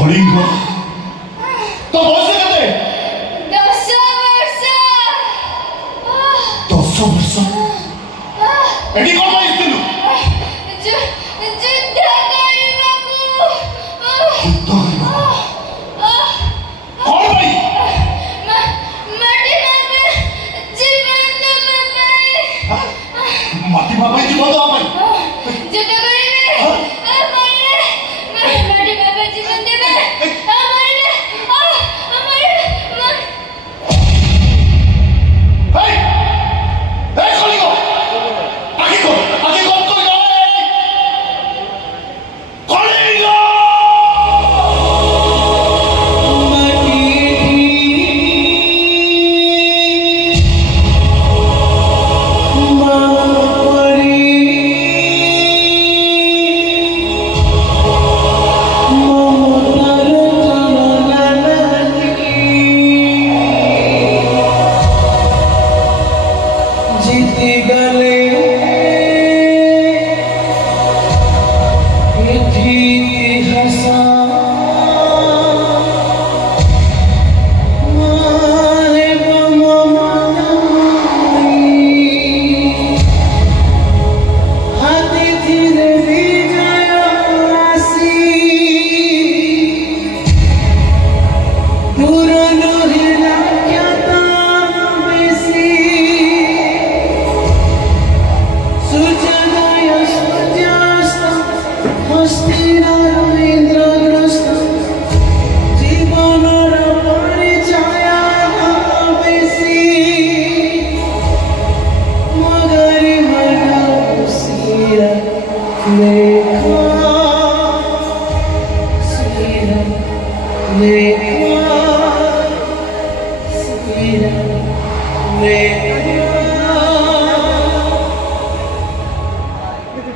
कलिंग तो बयस केते 10 वर्ष एडी कोन आइथिलु माटी बाबा जीवन दवा भाई जुद्ध करिवे माटी बाबा जीवन देवे मारिले हे हे कलिंग आगे को कोई गए कलिंग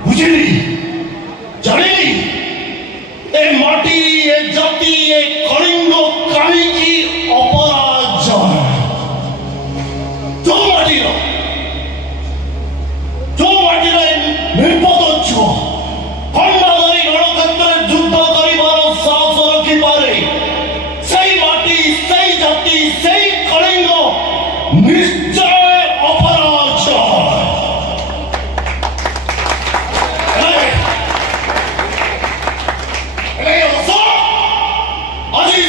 बुझली जानी ए माटी ए जाति ए कलिंग काणी की अपराजय जो माटी निर्पद छुआ खंडाधारी रणक्षेत्र युद्ध करिबार साहस रखि पारे सही माटी सही जाति सही कलिंग निश्चय अपराजय अजी